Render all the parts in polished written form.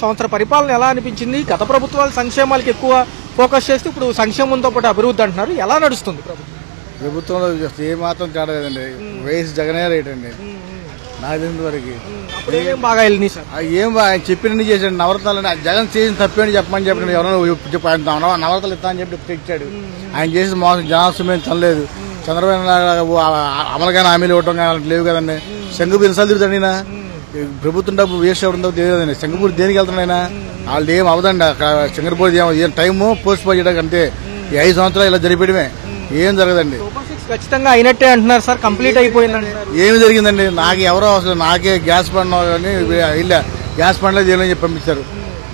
సంవత్సర పరిపాలన ఎలా అనిపించింది? గత ప్రభుత్వాలు సంక్షేమాలకు ఎక్కువ ఫోకస్ చేస్తూ ఇప్పుడు సంక్షేమంతో పాటు అభివృద్ధి అంటున్నారు. ఎలా నడుస్తుంది ప్రభుత్వంలో ఏ మాత్రం తేడా లేదండి. వైఎస్ జగనే రేట్ అండి నాకు తెలిసిన వరకు. బాగా వెళ్ళినాయి సార్. ఏం ఆయన చెప్పినన్ని చేశాడు. నవరత్నాలు జగన్ చేసిన తప్పేని చెప్పమని చెప్పండి. ఎవరైనా నవరత్నాలు ఇస్తా అని చెప్పి ఇచ్చాడు. ఆయన చేసిన మోసం జనాసుమేం తనలేదు. చంద్రబాబు నాయుడు అమలుగానే హామీలు ఇవ్వటం కానీ లేవు కదండి. శంఖపూర్ ఎన్నిసార్లు తిరుగుతాడు ఆయన. ప్రభుత్వం డబ్బు వేస్ట్ అవ్వడంతో తెలియదండి. శంఖపూర్ దేనికి వెళ్తున్నాయినా వాళ్ళు ఏం అవదండి. అక్కడ శంకరపూర్ టైము పోస్ట్ పోన్ చేయడానికి అంతే. ఈ 5 సంవత్సరాలు ఇలా జరిపేయడమే, ఏం జరగదండి. ఖచ్చితంగా అయినట్టే అంటున్నారు సార్. కంప్లీట్ అయిపోయిందండి. ఏమి జరిగిందండి? నాకు ఎవరో అసలు నాకే గ్యాస్ బండ్ కానీ ఇలా గ్యాస్ బండ్లో చేయాలని చెప్పి పంపించారు.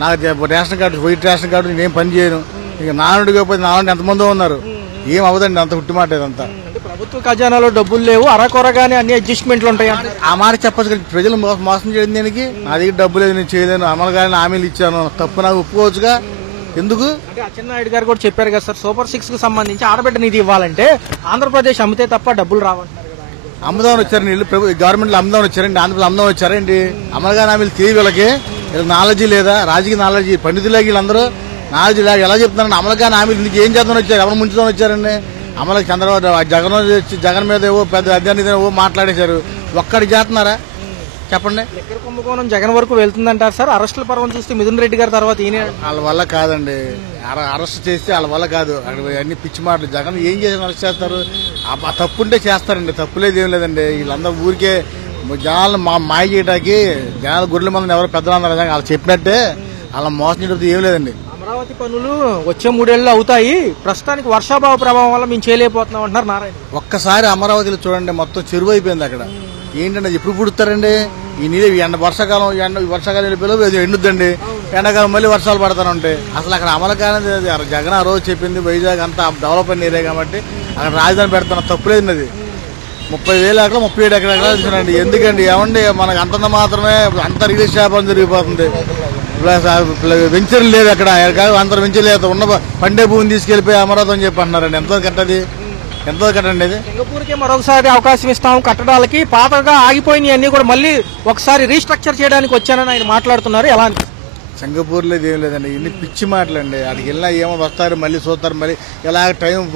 నాకు ration card, white ration card, నేనేం పని చేయను. ఇక నానుడిగా పోయి నాలుగు ఎంతమందో ఉన్నారు. ఏం అవదండి. అంత పుట్టిమాట ఇదంతా. ప్రభుత్వ ఖజానాలో డబ్బులు లేవు, అరకొరగానే అన్ని అడ్జస్ట్మెంట్లు ఉంటాయి. ఆ మాట చెప్పచ్చు. ప్రజలు మోసం చేయడం దేనికి? నా దగ్గర డబ్బు లేదు, నేను చేయలేను, అమలుగానే హామీలు ఇచ్చాను, తప్పు నాకు ఒప్పుకోవచ్చుగా. ఎందుకు అంటే అచ్చెన్నాయుడు గారు కూడా చెప్పారు కదా సార్, సూపర్ 6 కు సంబంధించి ఆడబిడ్డ నిధి ఇవ్వాలంటే ఆంధ్రప్రదేశ్ అమ్మితే తప్ప డబ్బులు రావంటున్నారు కదా. అమ్ముదామని వచ్చారండి వీళ్ళు. గవర్నమెంట్ లో అమ్ముదామని వచ్చారండి. ఆంధ్రప్రదేశ్ అమ్ముదాం వచ్చారండి. అమలుగానే హామీలు తెలియ వీళ్ళకి నాలెడ్జీ లేదా? రాజకీయ నాలెడ్జీ పండితులకి వీళ్ళందరూ నాలెడ్జీ లేక ఎలా చెప్తున్నారండి? అమలుగానే హామీలు ఇందుకు ఏం చేద్దామని వచ్చారు? ఎవరు ముంచుదామని వచ్చారండి? అమలుకి చంద్రబాబు జగన్ మీద పెద్ద అధ్యయనం మాట్లాడేశారు. ఒక్కడికి చేస్తున్నారా చెప్పండి? లెక్కర కుంభకోణం జగన్ వరకు వెళ్తుందంటారు సార్. అరెస్టుల పర్వం చూస్తే మిథున్ రెడ్డి గారి తర్వాత ఈయన. వాళ్ళ వల్ల కాదండి. అరెస్ట్ చేస్తే వాళ్ళ వల్ల కాదు. అన్ని పిచ్చి మాటలు. జగన్ ఏం చేసి అరెస్ట్ చేస్తారు? ఆ తప్పుంటే చేస్తారండి. తప్పులేదు ఏం లేదండి. వీళ్ళందరూ ఊరికే జనాలను మాయ చేయడానికి, జనాలు గొర్రెల మందిని ఎవరు పెద్దలందరూ వాళ్ళు చెప్పినట్టే అలా మోసం చేయడం ఏం లేదండి. అమరావతి పనులు వచ్చే 3 ఏళ్ళు అవుతాయి. ప్రస్తుతానికి వర్షాభావ ప్రభావం వల్ల మేము చేయలేకపోతున్నాం అంటున్నారు నారాయణ. ఒక్కసారి అమరావతిలో చూడండి, మొత్తం చెరువు అయిపోయింది అక్కడ. ఏంటంటే ఎప్పుడు పుడుతారండి ఈ నీళ్ళు? వర్షాకాలం వెళ్ళిపోయి ఎండుద్దండి. ఎండాకాలం మళ్ళీ వర్షాలు పడతానే ఉంటాయి. అసలు అక్కడ అమలు కానిది. జగన్ ఆ రోజు చెప్పింది వైజాగ్ అంతా డెవలప్ అయిన ఏరియా కాబట్టి అక్కడ రాజధాని పెడతాను, తప్పులేదు. అది 30,000 ఎకరాలు 37 ఎకరాలు తీసుకురండి. ఎందుకండి? ఏమండి మనకు అంతంత మాత్రమే అంత రిలీజ్ వ్యాపారం జరిగిపోతుంది. వెంచర్ లేదు అక్కడ. అంత వెంచర్ లేదు. ఉన్న పండే భూమిని తీసుకెళ్లిపోయి అమరావతి అని చెప్పి అంటున్నారండి. ఎంతో కట్టది? ఎంతో కట్టండి ఇది. సింగపూర్కి మరొకసారి అవకాశం ఇస్తాం కట్టడాలకి. పాతగా ఆగిపోయినాయి అన్ని కూడా మళ్ళీ ఒకసారి రీస్ట్రక్చర్ చేయడానికి వచ్చానని ఆయన మాట్లాడుతున్నారు. ఎలా అని? సింగపూర్ లేదు, ఏం లేదండి. ఇన్ని పిచ్చి మాటలండి. అక్కడికి వెళ్ళినా ఏమో వస్తారు, మళ్ళీ చూస్తారు, మళ్ళీ ఇలా టైం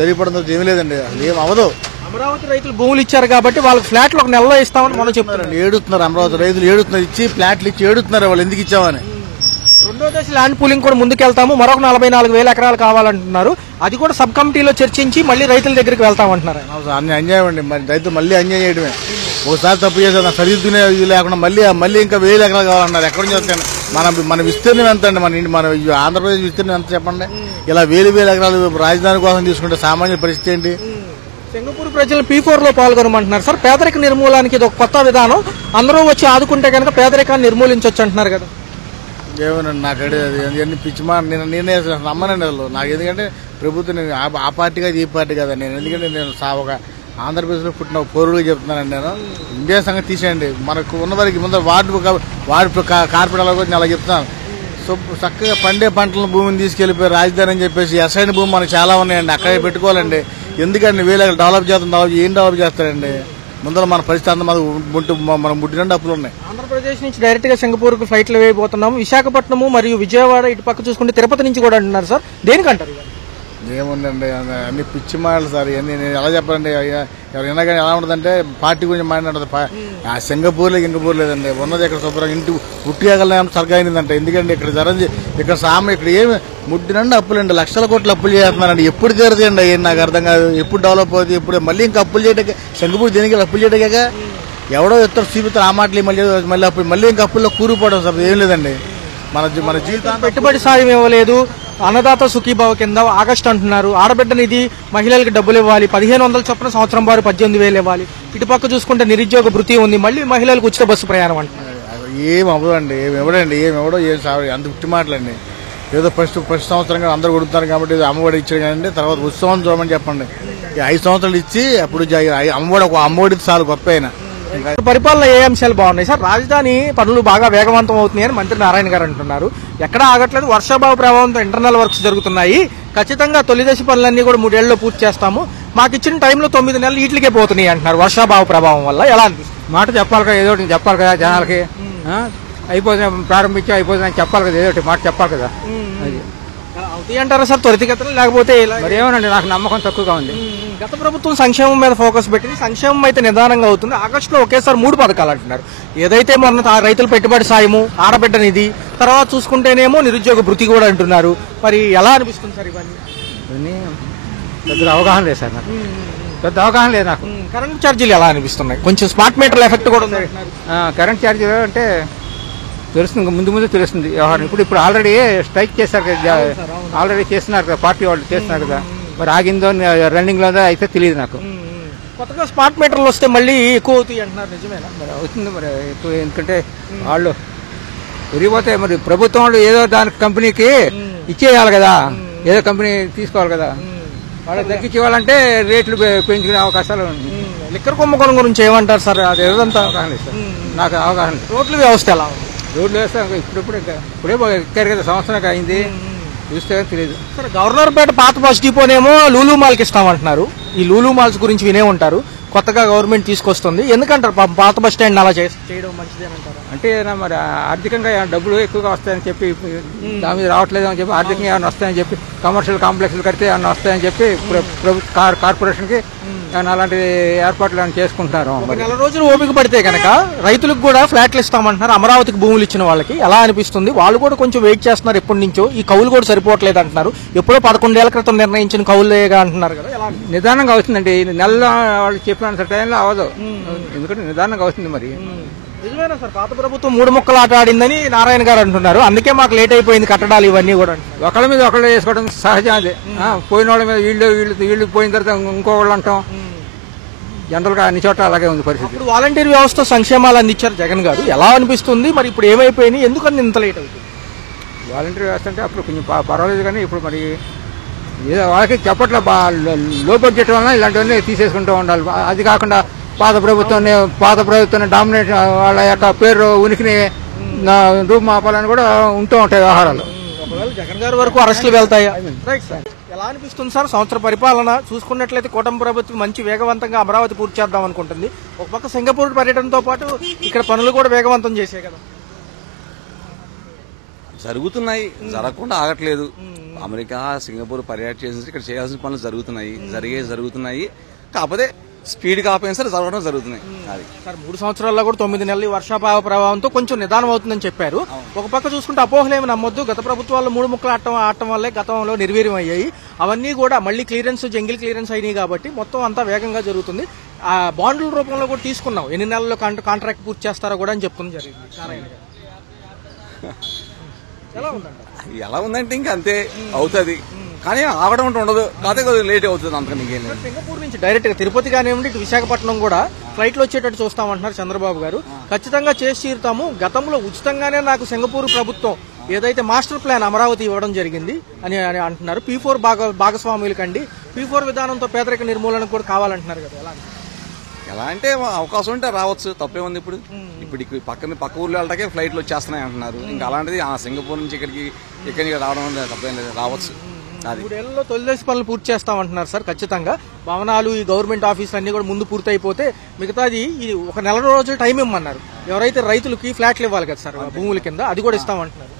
జరిగిపోవడంతో ఏమి లేదండి. అసలు ఏం అవదు. అమరావతి రైతులు భూములు ఇచ్చారు కాబట్టి వాళ్ళకి ఫ్లాట్లు 1 నెలలో ఇస్తామని మనం చెప్తున్నారండి. ఏడుతున్నారు అమరావతి రైతులు, ఏడుతున్నారు. ఇచ్చి ఫ్లాట్లు ఇచ్చి ఏడుతున్నారు. వాళ్ళు ఎందుకు ఇచ్చామని. రెండో దశ ల్యాండ్ పూలింగ్ కూడా ముందుకెళ్తాము, మరొక 44,000 ఎకరాలు కావాలంటున్నారు. అది కూడా సబ్ కమిటీలో చర్చించి మళ్ళీ రైతుల దగ్గరికి వెళ్తామంటున్నారు. అన్యాయం అండి. మరి రైతు మళ్ళీ అన్యాయం చేయడమే. ఒకసారి తప్పు చేసేది సరిదిద్దునే ఇది లేకుండా మళ్ళీ ఇంకా 1,000 ఎకరాలు కావాలన్నారు. ఎక్కడి నుంచి వస్తాను? మన విస్తీర్ణం ఎంత అండి? మన ఆంధ్రప్రదేశ్ విస్తీర్ణం ఎంత చెప్పండి? ఇలా 1,000 ఎకరాలు రాజధాని కోసం తీసుకుంటే సామాన్య పరిస్థితి ఏంటి? సింగపూర్ ప్రజలు P4 లో పాల్గొనమంటున్నారు సార్. పేదరిక నిర్మూలనకి ఇది ఒక కొత్త విధానం. అందరూ వచ్చి ఆదుకుంటే కనుక పేదరికాన్ని నిర్మూలించవచ్చు అంటున్నారు కదా. ఏమోనండి నాకు అన్ని పిచ్చి మాట. నేనే నమ్మనండి అసలు. నాకు ఎందుకంటే ప్రభుత్వం ఆ పార్టీ కాదు, ఈ పార్టీ కాదు. నేను ఎందుకంటే నేను ఒక ఆంధ్రప్రదేశ్ లో పుట్టిన పౌరులుగా చెప్తున్నానండి. నేను ఇండియా సంగతి తీసేయండి. మనకు ఉన్న వారికి ముందర వార్డు కార్పొరేటర్ల గురించి అలా చెప్తున్నాను. సో చక్కగా పండే పంటల భూమిని తీసుకెళ్లిపోయి రాజధాని అని చెప్పేసి అసైన్ భూమి మనకు చాలా ఉన్నాయండి. అక్కడే పెట్టుకోవాలండి. ఎందుకండి 1,000 ఎకరాలు డెవలప్ చేస్తాం? ఏం డెవలప్ చేస్తారండి? ముందర మన పరిస్థితి అంతా మనం ముట్టిన అప్పులు ఉన్నాయి. ఆంధ్రప్రదేశ్ నుంచి డైరెక్ట్ గా సింగపూర్ కు ఫ్లైట్లు వేయబోతున్నాము. విశాఖపట్నము మరియు విజయవాడ ఇటు పక్క చూసుకుంటే తిరుపతి నుంచి కూడా అంటున్నారు సార్. దేనికంటారు? ఏముందండి అన్ని పిచ్చి మాటలు సార్. ఇవన్నీ నేను ఎలా చెప్పాలండి? ఎవరైనా కానీ ఎలా ఉంటుందంటే పార్టీ గురించి మాట్లాడుతుంది. ఆ సింగపూర్ లేదండి. ఉన్నది ఇక్కడ శుభ్రంగా ఇంటి పుట్టిగల సరిగా. ఎందుకంటే ఇక్కడ ఏమి ముట్టినండి అప్పులండి. లక్షల కోట్లు అప్పులు చేస్తున్నారండి. ఎప్పుడు తీరుతాయండి? అయ్యి నాకు అర్థం కాదు. ఎప్పుడు డెవలప్ అవుతుంది? ఎప్పుడు మళ్ళీ ఇంకా అప్పులు చేయటం? సింగపూర్ దేనికి అప్పులు చేయటగా? ఎవడో ఇద్దరు చూపిస్తారు ఆ మాటలు. మళ్ళీ అప్పుడు మళ్ళీ ఇంకా అప్పుల్లో కూరుపోవడం సార్. ఏం లేదండి. మన జీవితం పెట్టుబడి సాయం ఇవ్వలేదు. అన్నదాత సుఖీభావ కింద ఆగస్టు అంటున్నారు. ఆడబిడ్డ నిధి మహిళలకు డబ్బులు ఇవ్వాలి. 1,500 చొప్పున సంవత్సరం వారు 18,000 ఇవ్వాలి. ఇటుపక్క చూసుకుంటే నిరుద్యోగ భృతి ఉంది. మళ్ళీ మహిళలకు ఉచిత బస్సు ప్రయాణం అంటున్నారు. ఏం అవ్వదండి. ఏమి ఇవ్వడో అంత పుట్టి మాటలండి. ఏదో ఫస్ట్ సంవత్సరంగా అందరూ కొడుతున్నారు కాబట్టి అమ్మఒడి ఇచ్చారు కానీ తర్వాత ఉత్సవం చూడమని చెప్పండి. 5 సంవత్సరాలు ఇచ్చి అప్పుడు అమ్మఒడి చాలు గొప్ప అయినా. పరిపాలన ఏ అంశాలు బాగున్నాయి సార్? రాజధాని పనులు బాగా వేగవంతం అవుతున్నాయని మంత్రి నారాయణ గారు అంటున్నారు. ఎక్కడా ఆగట్లేదు. వర్షాభావ ప్రభావంతో ఇంటర్నల్ వర్క్స్ జరుగుతున్నాయి. ఖచ్చితంగా తొలి దశ పనులన్నీ కూడా 3 ఏళ్లలో పూర్తి చేస్తాము. మాకు ఇచ్చిన టైంలో 9 నెలలు వీటికే పోతున్నాయి అంటున్నారు వర్షాభావ ప్రభావం వల్ల. ఎలా అనిపిస్తుంది? మాట చెప్పాలి కదా, ఏదో చెప్పాలి కదా జనాలకి. అయిపోతుంది ప్రారంభించాం అయిపోతుందని చెప్పాలి కదా, ఏదో ఒకటి మాట చెప్పాలి కదా. అది అవుతాయి అంటారా సార్ త్వరితగతిన, లేకపోతే ఇలా? మరి ఏమోనండి, నాకు నమ్మకం తక్కువగా ఉంది. గత ప్రభుత్వం సంక్షేమం మీద ఫోకస్ పెట్టింది, సంక్షేమం అయితే నిదానంగా అవుతుంది. ఆగస్టులో ఒకేసారి 3 పథకాలు అంటున్నారు. ఏదైతే మొన్న రైతుల పెట్టుబడి సాయము, ఆడబిడ్డ నిధి, తర్వాత చూసుకుంటేనేమో నిరుద్యోగ భృతి కూడా అంటున్నారు. మరి ఎలా అనిపిస్తుంది సార్ ఇవన్నీ? ఇవన్నీ పెద్ద అవగాహన లేదు సార్, నాకు పెద్ద అవగాహన లేదు. నాకు కరెంట్ ఛార్జీలు ఎలా అనిపిస్తున్నాయి? కొంచెం స్మార్ట్ మీటర్ల ఎఫెక్ట్ కూడా ఉంది. కరెంట్ ఛార్జీలు అంటే తెలుస్తుంది, ముందు తెలుస్తుంది వ్యవహారం. ఇప్పుడు ఆల్రెడీ స్ట్రైక్ చేశారు కదా, ఆల్రెడీ చేస్తున్నారు కదా, పార్టీ వాళ్ళు చేస్తున్నారు కదా. మరి ఆగిందో రన్నింగ్ లో అయితే తెలియదు నాకు. కొత్తగా స్మార్ట్ మీటర్లు వస్తే మళ్ళీ ఎక్కువ అవుతాయి అంటున్నారు, నిజమేనా? మరి అవుతుంది మరి ఎక్కువ, ఎందుకంటే వాళ్ళు విరిగిపోతే మరి ప్రభుత్వం వాళ్ళు ఏదో దానికి కంపెనీకి ఇచ్చేయాలి కదా, ఏదో కంపెనీ తీసుకోవాలి కదా. వాళ్ళకి తగ్గించేవాళ్ళంటే రేట్లు పెంచుకునే అవకాశాలు ఉన్నాయి. లిక్కర్ కుంభకోణం గురించి ఏమంటారు సార్? అది ఏదంతా అవగాహన లేదు సార్, నాకు అవగాహన లేదు. రోడ్ల వ్యవస్థ ఎలా ఉంది? రోడ్లు వేస్తాం ఇప్పుడే ఎక్కారు కదా, సంవత్సరం అయింది, చూస్తే తెలియదు సార్. గవర్నర్ పేట పాత బస్ డిపోనేమో లూలు మాల్కి ఇస్తామంటున్నారు. ఈ లూలు మాల్స్ గురించి వినే ఉంటారు, కొత్తగా గవర్నమెంట్ తీసుకొస్తుంది. ఎందుకంటారు పాత బస్ స్టాండ్ అలా చేయడం మంచిదేనంటారు? అంటే మరి ఆర్థికంగా డబ్బులు ఎక్కువగా వస్తాయని చెప్పి, దాని మీద రావట్లేదు అని చెప్పి, ఆర్థికంగా ఏమైనా వస్తాయని చెప్పి, కమర్షియల్ కాంప్లెక్స్లు కడితే ఏమైనా వస్తాయని చెప్పి ప్రభుత్వ కార్పొరేషన్ కి అలాంటి ఏర్పాట్లు చేసుకుంటున్నారు. నెల రోజులు ఓపిక పడితే కనుక రైతులకు కూడా ఫ్లాట్లు ఇస్తామంటున్నారు. అమరావతికి భూములు ఇచ్చిన వాళ్ళకి ఎలా అనిపిస్తుంది? వాళ్ళు కూడా కొంచెం వెయిట్ చేస్తున్నారు ఎప్పటి నుంచో. ఈ కౌలు కూడా సరిపోవట్లేదు అంటున్నారు. ఎప్పుడో 11 ఏళ్ల క్రితం నిర్ణయించిన కౌలుగా అంటున్నారు కదా. ఎలా నిదానంగా అవుతుందండి, నెలలో వాళ్ళు చెప్పినంత టైంలో అవదు, ఎందుకంటే నిదానంగా అవుతుంది. మరి నిజమేనా సార్? పాత ప్రభుత్వం 3 ముక్కలు ఆట ఆడిందని నారాయణ గారు అంటున్నారు. అందుకే మాకు లేట్ అయిపోయింది కట్టడాలు ఇవన్నీ కూడా. ఒకళ్ళ మీద ఒకళ్ళు వేసుకోవడం సహజం. అదే పోయిన వాళ్ళ మీద వీళ్ళు పోయిన తర్వాత ఇంకోళ్ళు అంటాం. జనరల్ గా అన్ని చోట్ల అలాగే ఉంది పరిస్థితి. ఇప్పుడు వాలంటీర్ వ్యవస్థ సంక్షేమాలు అందించారు జగన్ గారు, ఎలా అనిపిస్తుంది? మరి ఇప్పుడు ఏమైపోయినాయి, ఎందుకని ఇంత లేట్ అవుతుంది? వాలంటీర్ వ్యవస్థ అంటే అప్పుడు కొంచెం పర్వాలేదు, కానీ ఇప్పుడు మరి ఏదో వాళ్ళకి చెప్పట్లో లో బడ్జెట్ వలన ఇలాంటివన్నీ తీసేసుకుంటూ ఉండాలి. అది కాకుండా పాత ప్రభుత్వాన్ని డామినేట్ వాళ్ళ యొక్క పేరు ఉనికిని రూపుమాపాలని కూడా ఉంటూ ఉంటాయి వ్యవహారాలు. జగన్ గారి వరకు అరెస్టులు వెళ్తాయా? ఎలా అనిపిస్తుంది సార్ సంవత్సర పరిపాలన చూసుకున్నట్లయితే? కూటమి ప్రభుత్వం మంచి వేగవంతంగా అమరావతి పూర్తి చేద్దాం అనుకుంటుంది. ఒక పక్క సింగపూర్ పర్యటనతో పాటు ఇక్కడ పనులు కూడా వేగవంతం చేసే కదా. జరుగుతున్నాయి, జరగకుండా ఆగట్లేదు. అమెరికా సింగపూర్ పర్యటన చేసి ఇక్కడ చేయాల్సిన పనులు జరుగుతున్నాయి. కాకపోతే స్పీడ్ కాకపోయినా సరే జరగడం జరుగుతున్నాయి. అది సార్ 3 సంవత్సరాల్లో కూడా 9 నెలలు వర్షాభావ ప్రభావంతో కొంచెం నిదానం అవుతుందని చెప్పారు. ఒక పక్క చూసుకుంటే అపోహలేమి నమ్మొద్దు. గత ప్రభుత్వాల్లో 3 ముక్కలు ఆడటం వల్లే గతంలో నిర్వీర్యం అయ్యాయి. అవన్నీ కూడా మళ్ళీ జంగిల్ క్లియరెన్స్ అయినాయి కాబట్టి మొత్తం అంతా వేగంగా జరుగుతుంది. ఆ బాండ్ల రూపంలో కూడా తీసుకున్నాం. ఎన్ని నెలల్లో కాంట్రాక్ట్ పూర్తి చేస్తారో కూడా అని చెప్తుంది జరిగింది. ఎలా ఉందంటే ఇంకా అంతే అవుతుంది, కానీ ఆగడం ఉండదు. కాకపోతే కొద్దిగా లేట్ అవుతుంది, అంతకని ఇంకేం లేదు. సింగపూర్ నుంచి డైరెక్ట్ గా తిరుపతి కానివ్వండి, ఇటు విశాఖపట్నం కూడా ఫ్లైట్లు వచ్చేటట్టు చూస్తామంటున్నారు చంద్రబాబు గారు. ఖచ్చితంగా చేసి తీరుతాము. గతంలో ఉచితంగానే నాకు సింగపూర్ ప్రభుత్వం ఏదైతే మాస్టర్ ప్లాన్ అమరావతి ఇవ్వడం జరిగింది అని అంటున్నారు. P4 భాగస్వాములకండి, P4 విధానంతో పేదరిక నిర్మూలన కూడా కావాలంటున్నారు కదా. ఎలా అంటే అవకాశం ఉంటే రావచ్చు, తప్పే ఉంది. ఇప్పుడు పక్క ఊర్లో వెళ్ళటాకే ఫ్లైట్లు వచ్చేస్తున్నాయి అంటున్నారు. ఇంకా అలాంటిది సింగపూర్ నుంచి ఇక్కడికి రావడం తప్పేం లేదు, రావచ్చు. 3 ఏళ్లలో తొలిదశ పనులు పూర్తి చేస్తామంటున్నారు సార్. ఖచ్చితంగా భవనాలు, ఈ గవర్నమెంట్ ఆఫీసులు అన్ని కూడా ముందు పూర్తి అయిపోతే మిగతాది ఇది ఒక నెల రోజులు టైం ఇవ్వమన్నారు. ఎవరైతే రైతులకి ఫ్లాట్లు ఇవ్వాలి కదా సార్ భూముల కింద, అది కూడా ఇస్తామంటున్నారు.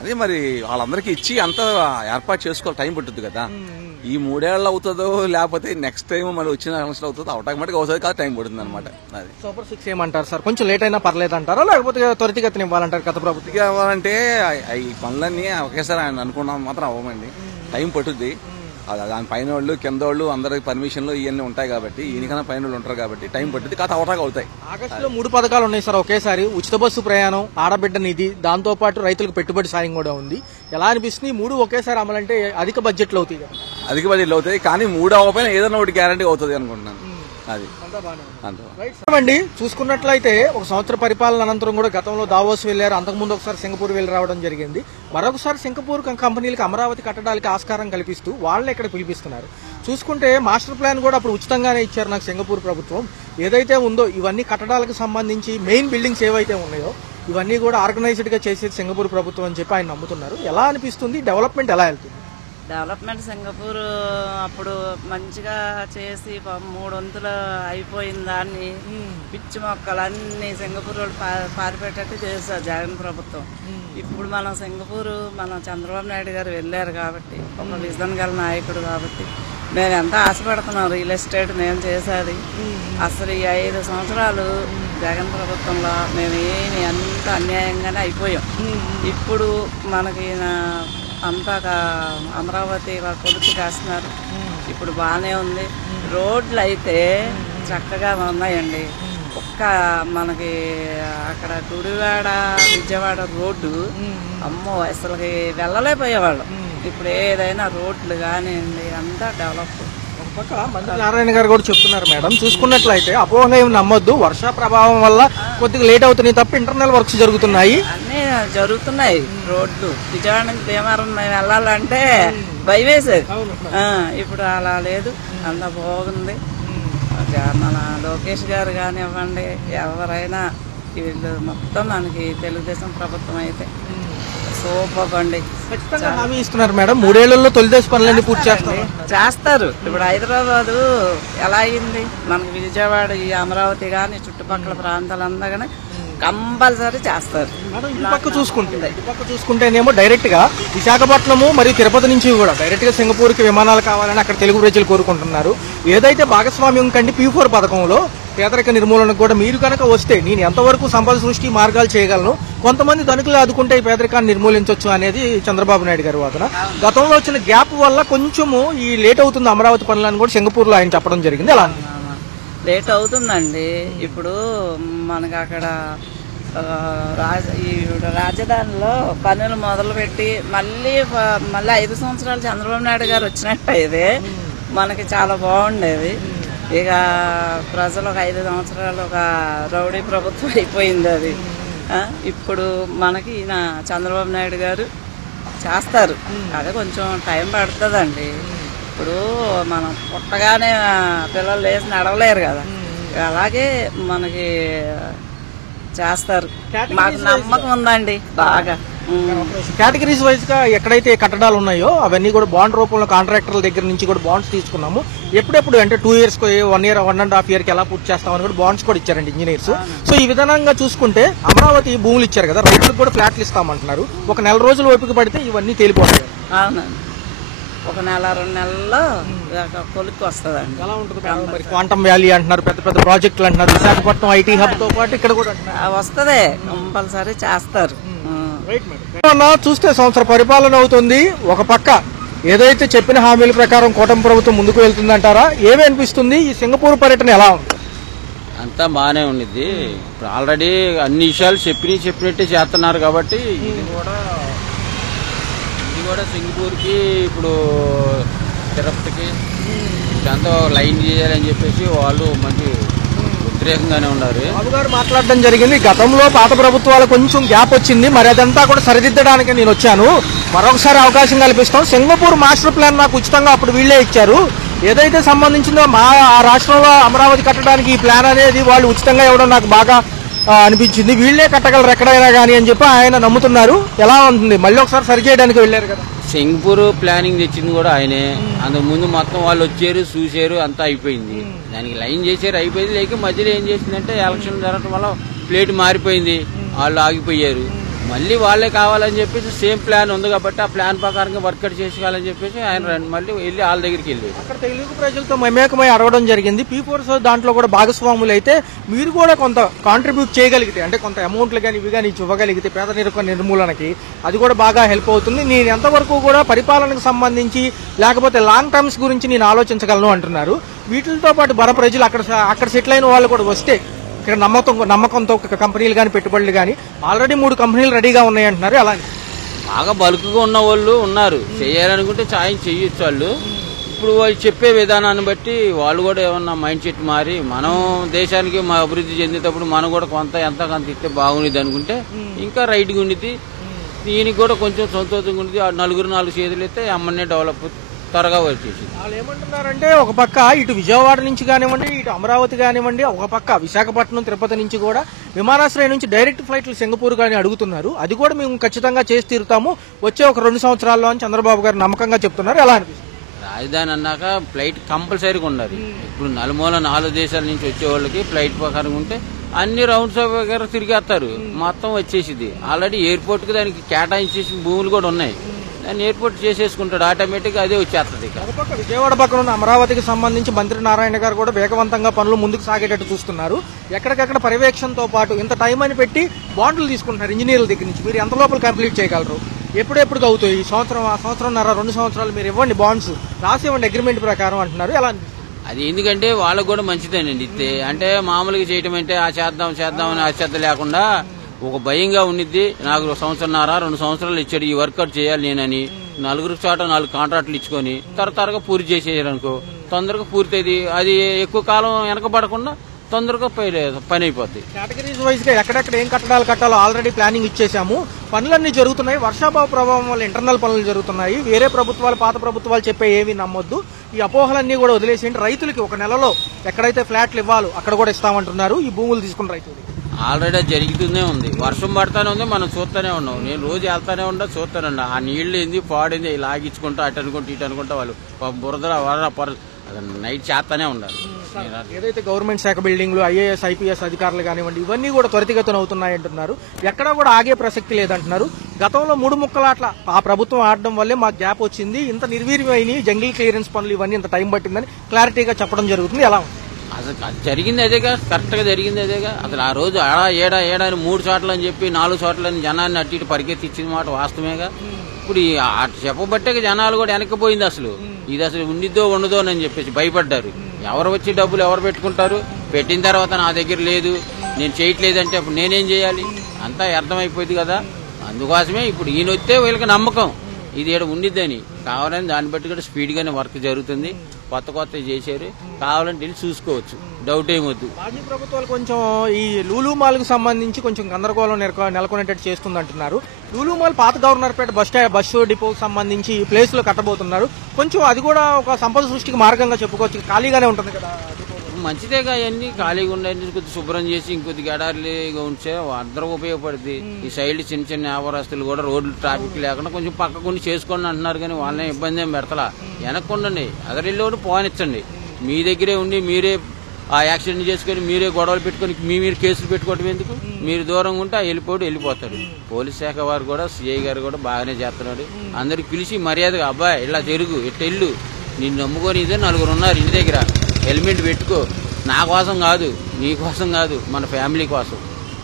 అదే మరి వాళ్ళందరికీ ఇచ్చి అంతా ఏర్పాటు చేసుకోవాలి, టైం పట్టుద్ది కదా. ఈ 3 ఏళ్ళు అవుతుందో లేకపోతే నెక్స్ట్ టైం మరి వచ్చిన సంవత్సరం అవుతుందో ఆటోమేటిక్ అవుతుంది కదా, టైం పడుతుంది అనమాట. అది సూపర్ 6 ఏమంటారు సార్? కొంచెం లేట్ అయినా పర్లేదు అంటారా, లేకపోతే త్వరితగతిని ఇవ్వాలంటారు? గత ప్రభుత్వం ఇవ్వాలంటే ఈ పనులన్నీ ఒకేసారి ఆయన అనుకున్నాం మాత్రం అవ్వమండి, టైం పట్టుద్ది. దాని పైన వాళ్ళు కింద వాళ్ళు అందరికి పర్మిషన్లు ఇవన్నీ ఉంటాయి కాబట్టి, ఈయనకన్నా పైన వాళ్ళు ఉంటారు కాబట్టి టైం పట్టుద్ది. కాదు అవటాగా అవుతాయి. ఆగస్టులో 3 పథకాలు ఉన్నాయి సార్ ఒకేసారి. ఉచిత బస్సు ప్రయాణం, ఆడబిడ్డ నిధి, దాంతో పాటు రైతులకు పెట్టుబడి సాయం కూడా ఉంది. ఎలా అనిపిస్తుంది 3 ఒకేసారి అమలంటే? అధిక బడ్జెట్లు అవుతాయి కదా. అధిక బడ్జెట్లు అవుతాయి, కానీ 3 అవ్వకపోయినా ఏదైనా ఒకటి గ్యారంటీ అవుతుంది అనుకుంటున్నాను. అది అండి. చూసుకున్నట్లయితే ఒక సంవత్సర పరిపాలన అనంతరం కూడా గతంలో దావోస్ వెళ్లారు, అంతకుముందు ఒకసారి సింగపూర్ వెళ్లి రావడం జరిగింది. మరొకసారి సింగపూర్ కంపెనీలకు అమరావతి కట్టడానికి ఆస్కారం కల్పిస్తూ వాళ్ళని ఇక్కడ పిలిపిస్తున్నారు. చూసుకుంటే మాస్టర్ ప్లాన్ కూడా అప్పుడు ఉచితంగానే ఇచ్చారు నాకు సింగపూర్ ప్రభుత్వం. ఏదైతే ఉందో ఇవన్నీ కట్టడాలకు సంబంధించి మెయిన్ బిల్డింగ్స్ ఏవైతే ఉన్నాయో ఇవన్నీ కూడా ఆర్గనైజ్డ్ గా చేసేది సింగపూర్ ప్రభుత్వం అని చెప్పి ఆయన నమ్ముతున్నారు. ఎలా అనిపిస్తుంది? డెవలప్మెంట్ ఎలా వెళ్తుంది? డెవలప్మెంట్ సింగపూర్ అప్పుడు మంచిగా చేసి 3 వంతులు అయిపోయిన దాన్ని పిచ్చి మొక్కలన్నీ సింగపూర్ వాళ్ళు పారిపెట్టేట్టు చేశారు జగన్ ప్రభుత్వం. ఇప్పుడు మనం సింగపూర్ మన చంద్రబాబు నాయుడు గారు వెళ్ళారు కాబట్టి, ఒక విజన్ గల నాయకుడు కాబట్టి మేము ఎంత ఆశపడుతున్నాం. రియల్ ఎస్టేట్ మేము చేసేది అసలు ఈ 5 సంవత్సరాలు జగన్ ప్రభుత్వంలో మేము ఏమి అంత అన్యాయంగానే అయిపోయాం. ఇప్పుడు మనకి అంతా అమరావతి కొడుకు చేస్తున్నారు. ఇప్పుడు బాగానే ఉంది. రోడ్లు అయితే చక్కగా ఉన్నాయండి. ఒక్క మనకి అక్కడ గుడివాడ విజయవాడ రోడ్డు అమ్మో అసలుకి వెళ్ళలేకపోయేవాళ్ళం. ఇప్పుడు ఏదైనా రోడ్లు కానివ్వండి అంతా డెవలప్. పక్క మంత్రి నారాయణ గారు కూడా చెప్తున్నారు మేడం, చూసుకున్నట్లయితే అపోహగా ఏమి నమ్మొద్దు, వర్ష ప్రభావం వల్ల కొద్దిగా లేట్ అవుతున్నాయి తప్ప ఇంటర్నల్ వర్క్స్ జరుగుతున్నాయి, అన్నీ జరుగుతున్నాయి. రోడ్లు విజయవాడ నుంచి భీమవరం మేము వెళ్ళాలంటే భయం వేసేది. ఇప్పుడు అలా లేదు, అంత బాగుంది. మన లోకేష్ గారు కానివ్వండి ఎవరైనా వీళ్ళు మొత్తం మనకి తెలుగుదేశం ప్రభుత్వం అయితే సూపర్ అండి. ఖచ్చితంగా హామీ ఇస్తున్నారు మేడం, 3 ఏళ్లలో తొలిదశ పనులన్నీ పూర్తి చేస్తారు. ఇప్పుడు హైదరాబాదు ఎలా అయింది, మనకి విజయవాడ ఈ అమరావతి కానీ చుట్టుపక్కల ప్రాంతాలంతా కానీ కంపల్సరీ చేస్తారు. ఇటు పక్క చూసుకుంటేనేమో డైరెక్ట్ గా విశాఖపట్నము మరియు తిరుపతి నుంచి కూడా డైరెక్ట్ గా సింగపూర్ కి విమానాలు కావాలని అక్కడ తెలుగు ప్రజలు కోరుకుంటున్నారు. ఏదైతే భాగస్వామ్యం కండి P4 పథకంలో పేదరిక నిర్మూలనకు కూడా మీరు కనుక వస్తే నేను ఎంతవరకు సంపద సృష్టి మార్గాలు చేయగలను, కొంతమంది ధనికులు ఆదుకుంటే ఈ పేదరికాన్ని నిర్మూలించవచ్చు అనేది చంద్రబాబు నాయుడు గారి వాదన. గతంలో వచ్చిన గ్యాప్ వల్ల కొంచెము ఈ లేట్ అవుతుంది అమరావతి పనులను కూడా సింగపూర్ లో ఆయన చెప్పడం జరిగింది. అలా లేట్ అవుతుందండి. ఇప్పుడు మనకు అక్కడ ఈ రాజధానిలో పనులు మొదలుపెట్టి మళ్ళీ 5 సంవత్సరాలు చంద్రబాబు నాయుడు గారు వచ్చినట్టు అయితే మనకి చాలా బాగుండేది. ఇక ప్రజలు ఒక 5 సంవత్సరాలు ఒక రౌడీ ప్రభుత్వం అయిపోయింది అది. ఇప్పుడు మనకి ఈయన చంద్రబాబు నాయుడు గారు చేస్తారు. అదే కొంచెం టైం పడుతుందండి. ఇప్పుడు మనం పుట్టగానే పిల్లలు లేచి నడవలేరు కదా, అలాగే మనకి చేస్తారు. మాకు నమ్మకం ఉందండి బాగా. కేటగిరీస్ వైజ్ గా ఎక్కడైతే కట్టడాలు ఉన్నాయో అవన్నీ కూడా బాండ్ రూపంలో కాంట్రాక్టర్ల దగ్గర నుంచి కూడా బాండ్స్ తీసుకున్నాము. ఎప్పుడెప్పుడు అంటే 2 years 1 year 1.5 year ఎలా పూర్తి చేస్తామని కూడా బాండ్స్ కూడా ఇచ్చారండి ఇంజనీర్స్. సో ఈ విధానంగా చూసుకుంటే అమరావతి భూములు ఇచ్చారు కదా, రైతులకు కూడా ఫ్లాట్లు ఇస్తామంటున్నారు. ఒక 4 రోజులు ఓపిక పడితే ఇవన్నీ తేలిపోతాయి. అవునండి, ఒక 1-2 నెలల్లో కొలిక్కి వస్తుందండి. ఎలా ఉంటుంది మరి? క్వాంటమ్ వ్యాలీ అంటున్నారు, పెద్ద పెద్ద ప్రాజెక్టులు అంటున్నారు, విశాఖపట్నం ఐటీ హబ్ తో పాటు ఇక్కడ కూడా వస్తుంది, కంపల్సరీ చేస్తారు. చూస్తే సంవత్సర పరిపాలన అవుతుంది. ఒక పక్క ఏదైతే చెప్పిన హామీల ప్రకారం కూటమి ప్రభుత్వం ముందుకు వెళ్తుందంటారా? ఏమి అనిపిస్తుంది? ఈ సింగపూర్ పర్యటన ఎలా ఉంది? అంతా బాగానే ఉండిద్ది. ఇప్పుడు ఆల్రెడీ అన్ని విషయాలు చెప్పినట్టే చేస్తున్నారు కాబట్టి ఇది కూడా సింగపూర్కి ఇప్పుడు తిరుపతికి ఇదంతా లైన్ చేయాలని చెప్పేసి వాళ్ళు మంచి వ్యతిరేకంగానే ఉన్నారు. బాబు గారు మాట్లాడడం జరిగింది, గతంలో పాత ప్రభుత్వాలు కొంచెం గ్యాప్ వచ్చింది, మరి అదంతా కూడా సరిదిద్దడానికి నేను వచ్చాను, మరొకసారి అవకాశం కల్పిస్తాం. సింగపూర్ మాస్టర్ ప్లాన్ నాకు ఉచితంగా అప్పుడు వీళ్లే ఇచ్చారు, ఏదైతే సంబంధించిందో ఆ రాష్ట్రంలో అమరావతి కట్టడానికి ఈ ప్లాన్ అనేది వాళ్ళు ఉచితంగా ఇవ్వడం నాకు బాగా అనిపించింది, వీళ్లే కట్టగలరు ఎక్కడైనా కానీ అని చెప్పి ఆయన నమ్ముతున్నారు. ఎలా ఉంటుంది? మళ్ళీ ఒకసారి సరి చేయడానికి వెళ్ళారు కదా. సింగపూర్ ప్లానింగ్ తెచ్చింది కూడా ఆయనే. అందుకు ముందు మొత్తం వాళ్ళు వచ్చారు, చూసారు, అంతా అయిపోయింది. దానికి లైన్ చేశారు, అయిపోయింది. లేక మధ్యలో ఏం చేసిందంటే ఎలక్షన్ జరగడం వల్ల ప్లేట్ మారిపోయింది, వాళ్ళు ఆగిపోయారు. మళ్ళీ వాళ్ళే కావాలని చెప్పేసి సేమ్ ప్లాన్ ఉంది కాబట్టి ఆ ప్లాన్ ప్రకారంగా వర్కౌట్ చేసుకోవాలని చెప్పేసి ఆయన మళ్ళీ వెళ్ళి వాళ్ళ దగ్గరికి వెళ్ళారు. అక్కడ తెలుగు ప్రజలతో మమేకమై అడగడం జరిగింది. P4 దాంట్లో కూడా భాగస్వాములు అయితే మీరు కూడా కొంత కాంట్రిబ్యూట్ చేయగలిగితే, అంటే కొంత అమౌంట్లు కానీ ఇవి కానీ ఇవ్వగలిగితే పేదరిక నిర్మూలనకి అది కూడా బాగా హెల్ప్ అవుతుంది. నేను ఎంతవరకు కూడా పరిపాలనకు సంబంధించి లేకపోతే లాంగ్ టర్మ్స్ గురించి నేను ఆలోచించగలను అంటున్నారు. వీటితో పాటు బర ప్రజలు అక్కడ సెటిల్ అయిన వాళ్ళు కూడా వస్తే ఇక్కడ నమ్మకంతో కంపెనీలు కానీ పెట్టుబడులు కానీ ఆల్రెడీ 3 కంపెనీలు రెడీగా ఉన్నాయి అంటున్నారు. అలాగే బాగా బల్క్గా ఉన్న వాళ్ళు ఉన్నారు, చేయాలనుకుంటే సాయం చేయొచ్చు వాళ్ళు. ఇప్పుడు వాళ్ళు చెప్పే విధానాన్ని బట్టి వాళ్ళు కూడా ఏమన్నా మైండ్ సెట్ మారి మనం దేశానికి మా అభివృద్ధి చెందేటప్పుడు మనం కూడా ఎంత ఇస్తే బాగుండేది అనుకుంటే ఇంకా రైట్గా ఉండేది. దీనికి కూడా కొంచెం సంతోషంగా ఉండేది. 4 చేతులు అయితే అమ్మనే డెవలప్ త్వరగా వచ్చేసింది. వాళ్ళు ఏమంటున్నారంటే ఒక పక్క ఇటు విజయవాడ నుంచి కానివ్వండి, ఇటు అమరావతి కానివ్వండి, ఒక పక్క విశాఖపట్నం, తిరుపతి నుంచి కూడా విమానాశ్రయం నుంచి డైరెక్ట్ ఫ్లైట్లు సింగపూర్ కానీ అడుగుతున్నారు. అది కూడా మేము ఖచ్చితంగా చేసి తీరుతాము వచ్చే ఒక 2 సంవత్సరాల్లో అని చంద్రబాబు గారు నమ్మకంగా చెప్తున్నారు. ఎలా అనిపిస్తుంది? రాజధాని అన్నాక ఫ్లైట్ కంపల్సరీగా ఉండాలి. ఇప్పుడు నలుమూల 4 దేశాల నుంచి వచ్చే వాళ్ళకి ఫ్లైట్ ప్రకారం ఉంటే అన్ని రౌండ్స్ ప్రకారం తిరిగేస్తారు, మొత్తం వచ్చేసింది. ఆల్రెడీ ఎయిర్పోర్ట్ కి దానికి కేటాయించేసిన భూములు కూడా ఉన్నాయి, దాన్ని ఎయిర్పోర్ట్ చేసేసుకుంటాడు, ఆటోమేటిక్ అదే వచ్చేస్తుంది. విజయవాడ పక్కన ఉన్న అమరావతికి సంబంధించి మంత్రి నారాయణ గారు కూడా వేగవంతంగా పనులు ముందుకు సాగేటట్టు చూస్తున్నారు. ఎక్కడికక్కడ పర్యవేక్షణతో పాటు ఇంత టైం అని పెట్టి బాండ్లు తీసుకుంటున్నారు ఇంజనీర్ల దగ్గర నుంచి. మీరు ఎంత లోపల కంప్లీట్ చేయగలరు? ఎప్పుడెప్పుడు అవుతాయి? ఈ సంవత్సరంన్నర 2 సంవత్సరాలు మీరు ఇవ్వండి, బాండ్స్ రాసి ఇవ్వండి అగ్రిమెంట్ ప్రకారం అంటున్నారు. ఎలా అనిపిస్తుంది? అది ఎందుకంటే వాళ్ళకు కూడా మంచిదేనండి ఇస్తే. అంటే మామూలుగా చేయటం అంటే ఆ చేద్దాం అని అశ్రద్ధ లేకుండా ఒక భయంగా ఉండిద్ది. నాకు 1 సంవత్సరంన్నర 2 సంవత్సరాలు ఇచ్చాడు, ఈ వర్కౌట్ చేయాలి నేనని 4 చోట 4 కాంట్రాక్టులు ఇచ్చుకొని త్వరగా పూర్తి చేసేయాలనుకో తొందరగా పూర్తయింది. అది ఎక్కువ కాలం వెనకబడకుండా తొందరగా పని అయిపోద్ది. కేటగిరీస్ వైజ్ గా ఎక్కడెక్కడ ఏం కట్టడాలు కట్టాలో ఆల్రెడీ ప్లానింగ్ ఇచ్చేసాము. పనులన్నీ జరుగుతున్నాయి. వర్షాభావ ప్రభావం వల్ల ఇంటర్నల్ పనులు జరుగుతున్నాయి. వేరే ప్రభుత్వాలు, పాత ప్రభుత్వాలు చెప్పే ఏమీ నమ్మొద్దు. ఈ అపోహలన్నీ కూడా వదిలేసి రైతులకి 1 నెలలో ఎక్కడైతే ఫ్లాట్లు ఇవ్వాలో అక్కడ కూడా ఇస్తామంటున్నారు ఈ భూములు తీసుకున్న రైతులు. ఆల్రెడీ జరుగుతూనే ఉంది, వర్షం పడతానే ఉంది, మనం చూస్తూనే ఉన్నాం. నేను రోజు వెళ్తానే ఉన్నా, చూస్తూనే ఉన్నా. ఆ నీళ్లు ఏంది పాడింది లాగించుకుంటా అటు అనుకుంటా ఇటు అనుకుంటా వాళ్ళు బురద నైట్ చేస్తానే ఉండాలి. ఏదైతే గవర్నమెంట్ శాఖ బిల్డింగ్లు, ఐఏఎస్ ఐపీఎస్ అధికారులు కానివ్వండి, ఇవన్నీ కూడా త్వరితగతిన అవుతున్నాయంటున్నారు. ఎక్కడా కూడా ఆగే ప్రసక్తి లేదంటున్నారు. గతంలో 3 ముక్కలాట్ల ఆ ప్రభుత్వం ఆడడం వల్లే మాకు గ్యాప్ వచ్చింది, ఇంత నిర్వీర్యమైన జంగిల్ క్లియరెన్స్ పనులు ఇవన్నీ ఇంత టైం పట్టిందని క్లారిటీగా చెప్పడం జరుగుతుంది. ఎలా ఉంది? అసలు అది జరిగింది అదేగా, కరెక్ట్ గా జరిగింది అదేగా. అసలు ఆ రోజు ఏడా అని 3 చోట్ల అని చెప్పి 4 చోట్లని జనాన్ని అటు ఇటు పరిగెత్తిచ్చిన మాట వాస్తవేగా. ఇప్పుడు అటు చెప్పబట్టే జనాలు కూడా వెనక్కిపోయింది. అసలు ఇది అసలు ఉండిద్దో ఉండదో అని చెప్పేసి భయపడ్డారు. ఎవరు వచ్చి డబ్బులు ఎవరు పెట్టుకుంటారు? పెట్టిన తర్వాత నా దగ్గర లేదు, నేను చేయట్లేదంటే అప్పుడు నేనేం చేయాలి? అంతా అర్థమైపోయింది కదా. అందుకోసమే ఇప్పుడు ఈయన వస్తే వీళ్ళకి నమ్మకం ఇది ఏడ ఉండిద్దని. కావాలని దాన్ని బట్టి కూడా స్పీడ్ గానే వర్క్ జరుగుతుంది. కొత్త చేశారు, కావాలంటే వెళ్ళి చూసుకోవచ్చు, డౌట్ ఏమొద్దు. మాజీ ప్రభుత్వాలు కొంచెం ఈ లూలు మాల్ కు సంబంధించి కొంచెం గందరగోళం నెలకొనేటట్టు చేస్తుంది అంటున్నారు. లూలు మాల్ పాత గవర్నర్పేట బస్సు డిపోకి సంబంధించి ఈ ప్లేస్ లో కట్టబోతున్నారు. కొంచెం అది కూడా ఒక సంపద సృష్టికి మార్గంగా చెప్పుకోవచ్చు. ఖాళీగానే ఉంటుంది కదా. మంచిదేగా అవన్నీ ఖాళీగా ఉండండి, కొద్ది శుభ్రం చేసి ఇంకొద్ది గడారిగా ఉంచే అందరూ ఉపయోగపడుతుంది. ఈ సైడ్ చిన్న వ్యాపారస్తులు కూడా రోడ్లు ట్రాఫిక్ లేకుండా కొంచెం పక్కకుండా చేసుకోండి అంటున్నారు, కానీ వాళ్ళని ఇబ్బంది ఏం పెడతలా. వెనక్కుండండి, అదరిల్లోడు పోనిచ్చండి. మీ దగ్గరే ఉండి మీరే ఆ యాక్సిడెంట్ చేసుకుని మీరే గొడవలు పెట్టుకుని మీరు కేసులు పెట్టుకోవటం ఎందుకు? మీరు దూరంగా ఉంటే వెళ్ళిపోతారు. పోలీస్ శాఖ వారు కూడా, సిఐ గారు కూడా బాగానే చేస్తున్నాడు. అందరికి పిలిచి మర్యాదగా అబ్బాయి ఇలా జరుగు, ఎట్టెళ్ళు, నిన్ను నమ్ముకొని ఇదే 4 ఉన్నారు ఇంటి దగ్గర, హెల్మెట్ పెట్టుకో, నా కోసం కాదు, నీ కోసం కాదు, మన ఫ్యామిలీ కోసం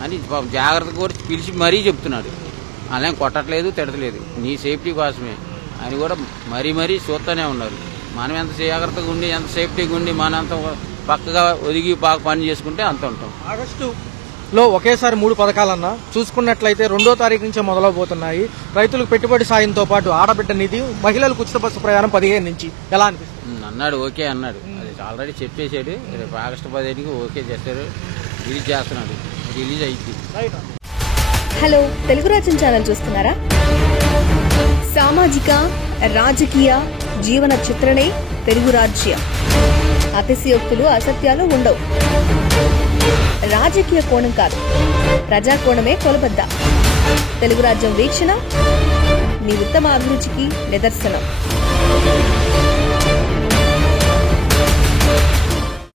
అని జాగ్రత్త కూడా పిలిచి మరీ చెప్తున్నాడు. అలా కొట్టట్లేదు, తిడతలేదు, నీ సేఫ్టీ కోసమే అని కూడా మరీ చూస్తూనే ఉన్నారు. మనం ఎంత జాగ్రత్తగా ఉండి, ఎంత సేఫ్టీగా ఉండి, మనం అంత పక్కగా ఒదిగి బాగా పని చేసుకుంటే అంత ఉంటాం. ఆగస్టులో ఒకేసారి 3 పథకాలన్నా చూసుకున్నట్లయితే 2వ తారీఖు నుంచే మొదలవబోతున్నాయి. రైతులకు పెట్టుబడి సాయంతో పాటు ఆడబిడ్డ నిధి, మహిళలకు ఉచిత బస్సు ప్రయాణం 15 నుంచి. ఎలా అనిపిస్తుంది? అన్నాడు, ఓకే అన్నాడు. అది ఆల్రెడీ చెప్పేశాడు. రేపు ఆగస్టు 15కి ఓకే చేశారు, రిలీజ్ చేస్తున్నాడు, రిలీజ్ అయింది. హలో, తెలుగు రాజ్యం ఛానల్ చూస్తున్నారా? సామాజిక రాజకీయ జీవన చిత్రణే తెలుగు రాజ్యం. అతిశయోక్తులు, అసత్యాలు ఉండవు. రాజకీయ కోణం కాదు, ప్రజా కోణమే కొలబద్ద. తెలుగు రాజ్యం వీక్షణ మీ ఉత్తమ అభిరుచికి నిదర్శనం.